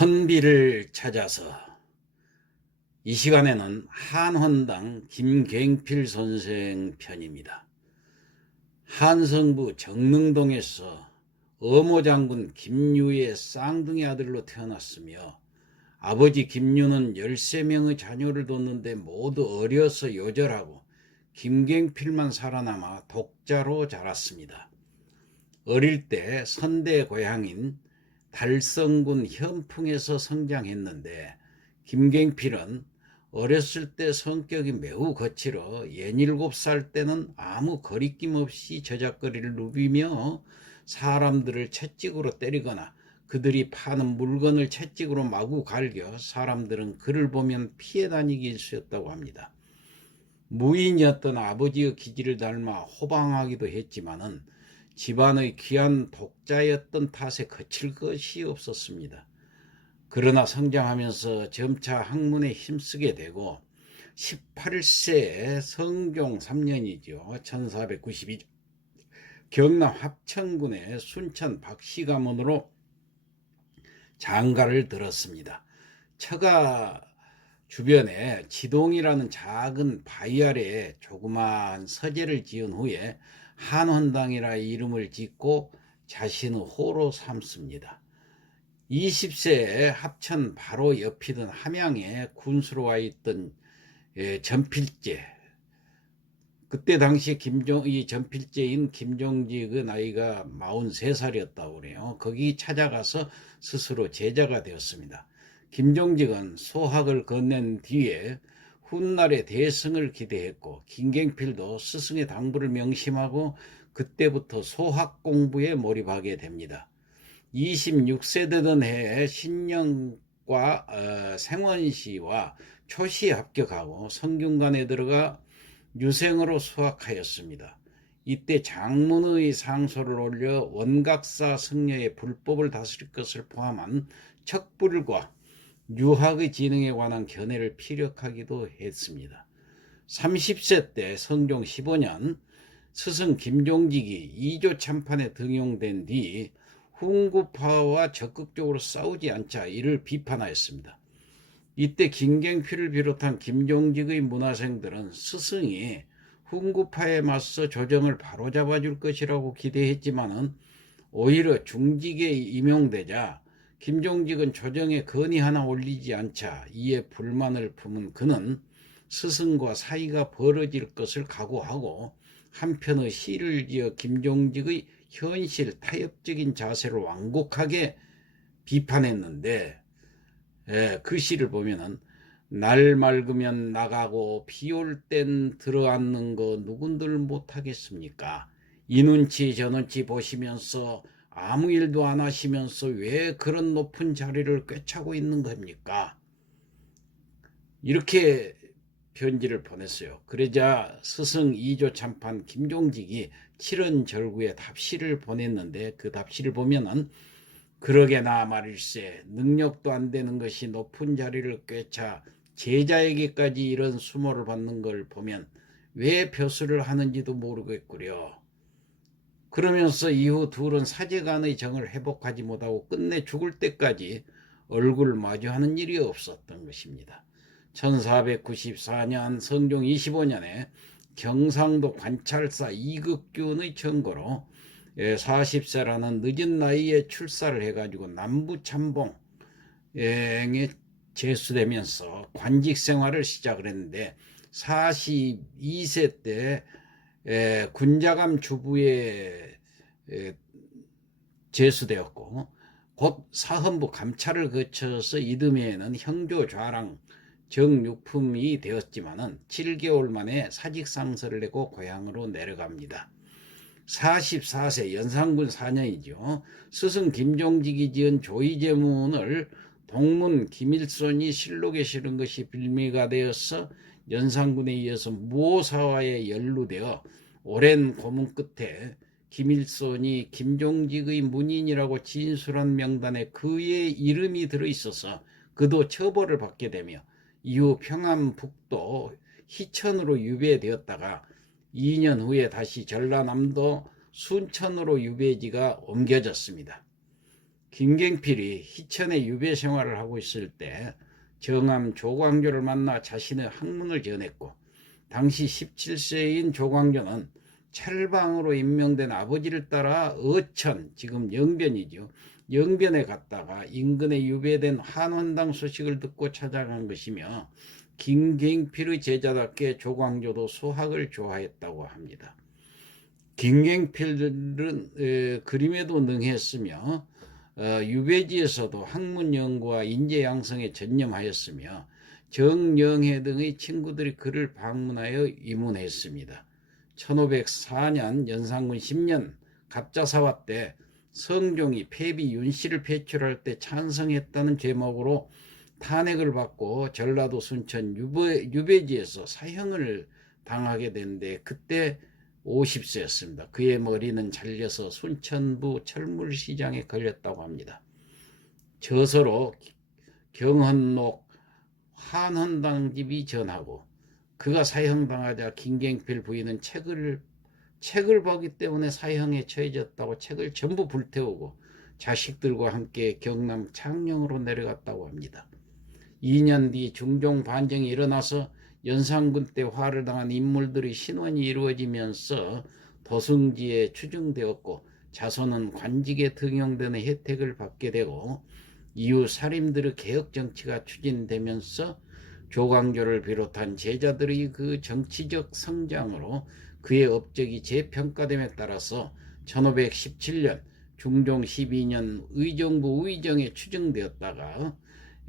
선비를 찾아서. 이 시간에는 한헌당 김갱필 선생 편입니다. 한성부 정릉동에서 어모장군 김유의 쌍둥이 아들로 태어났으며 아버지 김유는 13명의 자녀를 뒀는데 모두 어려서 요절하고 김갱필만 살아남아 독자로 자랐습니다. 어릴 때 선대 고향인 달성군 현풍에서 성장했는데 김갱필은 어렸을 때 성격이 매우 거칠어 17살 때는 아무 거리낌 없이 저작거리를 누비며 사람들을 채찍으로 때리거나 그들이 파는 물건을 채찍으로 마구 갈겨 사람들은 그를 보면 피해 다니기 일쑤였다고 합니다. 무인이었던 아버지의 기질을 닮아 호방하기도 했지만은 집안의 귀한 독자였던 탓에 거칠 것이 없었습니다. 그러나 성장하면서 점차 학문에 힘쓰게 되고 18세에 성종 3년이죠. 1492년 경남 합천군의 순천 박씨 가문으로 장가를 들었습니다. 처가 주변에 지동이라는 작은 바위 아래에 조그마한 서재를 지은 후에 한헌당이라 이름을 짓고 자신의 호로 삼습니다. 20세에 합천 바로 옆이던 함양에 군수로 와 있던 전필제, 그때 당시 이 전필제인 김종직의 나이가 43살이었다고 그래요. 거기 찾아가서 스스로 제자가 되었습니다. 김종직은 소학을 건넨 뒤에 훗날의 대승을 기대했고 김갱필도 스승의 당부를 명심하고 그때부터 소학 공부에 몰입하게 됩니다. 26세 되던 해에 신령과 생원시와 초시에 합격하고 성균관에 들어가 유생으로 수학하였습니다. 이때 장문의 상소를 올려 원각사 승려의 불법을 다스릴 것을 포함한 척불과 유학의 진흥에 관한 견해를 피력하기도 했습니다. 30세 때 성종 15년 스승 김종직이 이조 참판에 등용된 뒤 훈구파와 적극적으로 싸우지 않자 이를 비판하였습니다. 이때 김갱필을 비롯한 김종직의 문화생들은 스승이 훈구파에 맞서 조정을 바로잡아 줄 것이라고 기대했지만은 오히려 중직에 임용되자 김종직은 조정에 건의 하나 올리지 않자 이에 불만을 품은 그는 스승과 사이가 벌어질 것을 각오하고 한편의 시를 지어 김종직의 현실 타협적인 자세를 완곡하게 비판했는데 그 시를 보면은 날 맑으면 나가고 비 올 땐 들어앉는 거 누군들 못하겠습니까? 이 눈치 저 눈치 보시면서 아무 일도 안 하시면서 왜 그런 높은 자리를 꿰차고 있는 겁니까? 이렇게 편지를 보냈어요. 그러자 스승 2조 참판 김종직이 7원 절구에 답시를 보냈는데 그 답시를 보면은 그러게나 말일세 능력도 안 되는 것이 높은 자리를 꿰차 제자에게까지 이런 수모를 받는 걸 보면 왜 벼슬을 하는지도 모르겠구려. 그러면서 이후 둘은 사제간의 정을 회복하지 못하고 끝내 죽을 때까지 얼굴 마주하는 일이 없었던 것입니다. 1494년 성종 25년에 경상도 관찰사 이극균의 청고로 40세라는 늦은 나이에 출사를 해가지고 남부참봉에 제수되면서 관직 생활을 시작을 했는데 42세 때 군자감 주부에 제수되었고 곧 사헌부 감찰을 거쳐서 이듬해에는 형조좌랑 정육품이 되었지만은 7개월 만에 사직상서를 내고 고향으로 내려갑니다. 44세 연산군 4년이죠. 스승 김종직이 지은 조의제문을 동문 김일손이 실록에 실은 것이 빌미가 되어서 연산군에 이어서 무오사화에 연루되어 오랜 고문 끝에 김일손이 김종직의 문인이라고 진술한 명단에 그의 이름이 들어있어서 그도 처벌을 받게 되며 이후 평안북도 희천으로 유배되었다가 2년 후에 다시 전라남도 순천으로 유배지가 옮겨졌습니다. 김갱필이 희천에 유배 생활을 하고 있을 때 정암 조광조를 만나 자신의 학문을 전했고, 당시 17세인 조광조는 찰방으로 임명된 아버지를 따라 어천, 지금 영변이죠, 영변에 갔다가 인근에 유배된 한원당 소식을 듣고 찾아간 것이며, 김갱필의 제자답게 조광조도 수학을 좋아했다고 합니다. 김갱필은 그림에도 능했으며 유배지에서도 학문 연구와 인재 양성에 전념하였으며, 정영회 등의 친구들이 그를 방문하여 입문했습니다. 1504년 연산군 10년 갑자사화 때 성종이 폐비 윤씨를 배출할 때 찬성했다는 제목으로 탄핵을 받고 전라도 순천 유배지에서 사형을 당하게 되는데, 그때 50세였습니다. 그의 머리는 잘려서 순천부 철물시장에 걸렸다고 합니다. 저서로 경헌록 한헌당집이 전하고, 그가 사형당하자 김갱필 부인은 책을 보기 때문에 사형에 처해졌다고 책을 전부 불태우고 자식들과 함께 경남 창녕으로 내려갔다고 합니다. 2년 뒤 중종 반정이 일어나서 연산군 때 화를 당한 인물들의 신원이 이루어지면서 도승지에 추증되었고, 자손은 관직에 등용되는 혜택을 받게 되고, 이후 사림들의 개혁 정치가 추진되면서 조광조를 비롯한 제자들의 그 정치적 성장으로 그의 업적이 재평가됨에 따라서 1517년 중종 12년 의정부 의정에 추정되었다가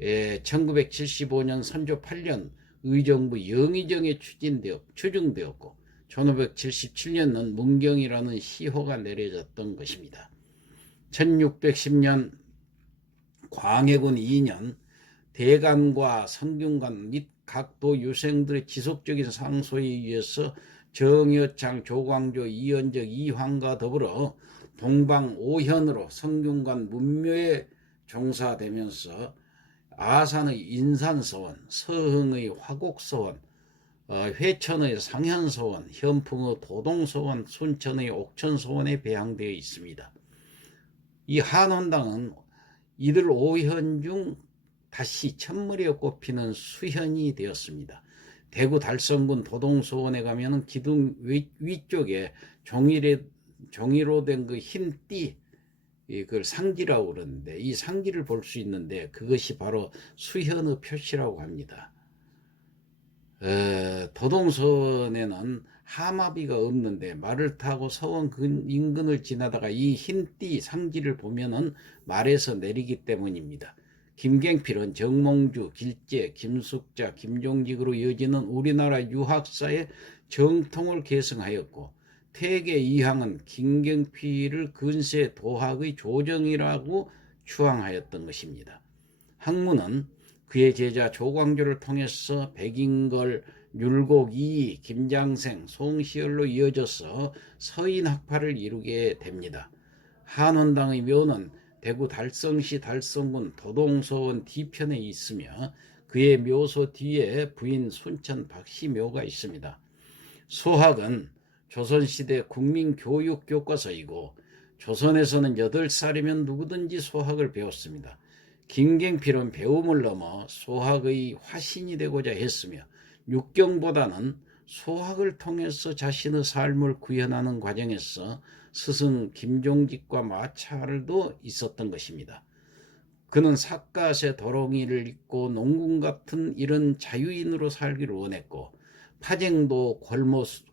1975년 선조 8년 의정부 영의정에 추정되었고, 1577년은 문경이라는 시호가 내려졌던 것입니다. 1610년 광해군 2년 대간과 성균관 및 각도 유생들의 지속적인 상소에 의해서 정여창, 조광조, 이현적, 이황과 더불어 동방 오현으로 성균관 문묘에 종사되면서 아산의 인산서원, 서흥의 화곡서원, 회천의 상현서원, 현풍의 도동서원, 순천의 옥천서원에 배양되어 있습니다. 이 한원당은 이들 오현 중 다시 첫머리에 꼽히는 수현이 되었습니다. 대구 달성군 도동서원에 가면 기둥 위쪽에 종이로 된 그 흰 띠, 그걸 상기라고 그러는데, 이 상기를 볼 수 있는데 그것이 바로 수현의 표시라고 합니다. 도동서원에는 하마비가 없는데 말을 타고 서원 인근을 지나다가 이 흰띠 상지를 보면은 말에서 내리기 때문입니다. 김갱필은 정몽주, 길재, 김숙자, 김종직으로 이어지는 우리나라 유학사의 정통을 계승하였고, 퇴계 이항은 김갱필을 근세 도학의 조정이라고 추앙하였던 것입니다. 학문은 그의 제자 조광조를 통해서 백인걸, 율곡, 이이, 김장생, 송시열로 이어져서 서인학파를 이루게 됩니다. 한원당의 묘는 대구 달성시 달성군 도동서원 뒤편에 있으며, 그의 묘소 뒤에 부인 순천 박씨묘가 있습니다. 수학은 조선시대 국민교육교과서이고, 조선에서는 8살이면 누구든지 수학을 배웠습니다. 김갱필은 배움을 넘어 수학의 화신이 되고자 했으며, 육경보다는 수학을 통해서 자신의 삶을 구현하는 과정에서 스승 김종직과 마찰도 있었던 것입니다. 그는 삿갓의 도롱이를 입고 농군 같은 이런 자유인으로 살기를 원했고, 파쟁도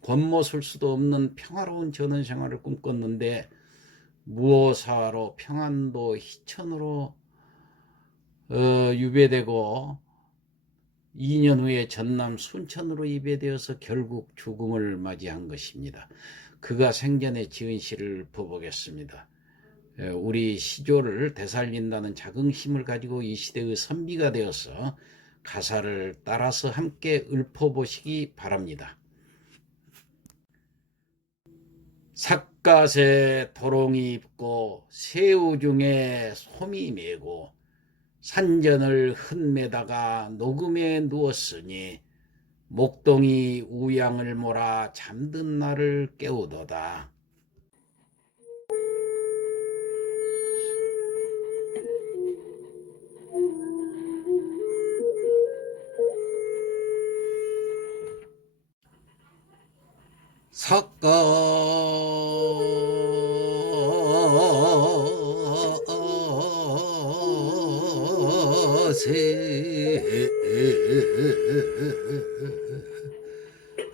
권모술 수도 없는 평화로운 전원 생활을 꿈꿨는데, 무오사로 평안도 희천으로 유배되고 2년 후에 전남 순천으로 입배되어서 결국 죽음을 맞이한 것입니다. 그가 생전에 지은 시를 읊어보겠습니다. 우리 시조를 되살린다는 자긍심을 가지고 이 시대의 선비가 되어서 가사를 따라서 함께 읊어보시기 바랍니다. 삿갓에 도롱이 입고 새우 중에 솜이 메고 산전을 흩매다가 녹음에 누웠으니 목동이 우양을 몰아 잠든 나를 깨우도다. 삭가 세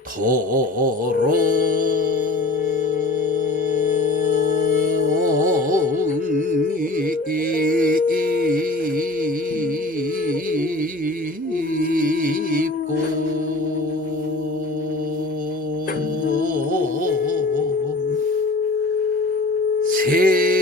도롱 새우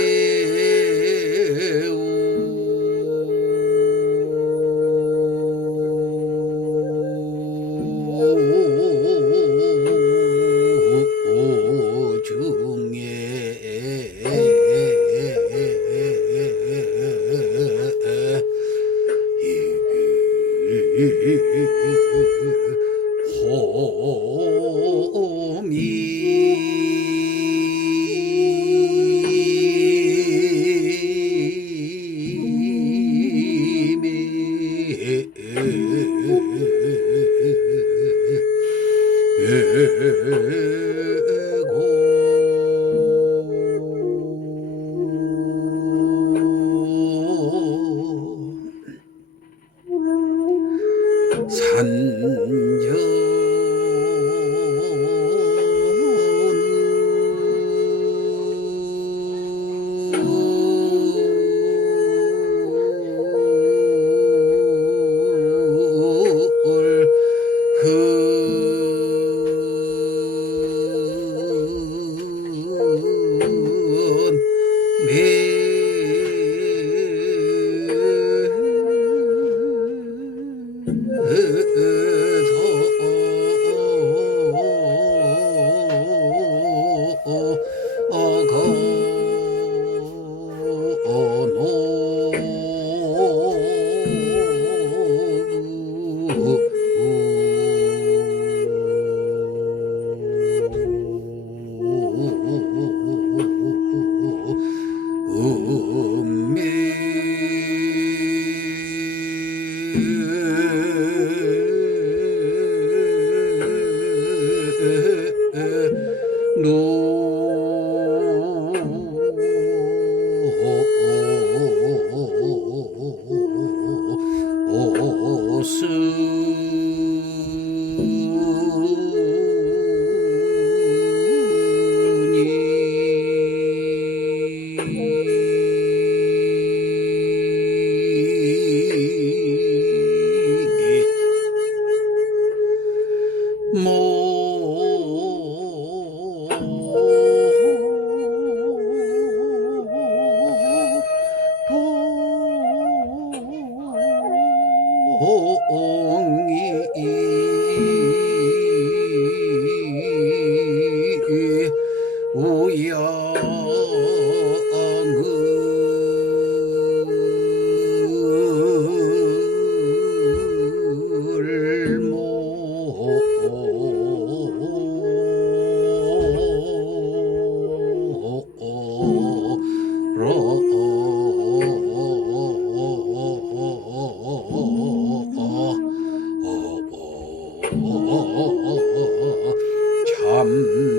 참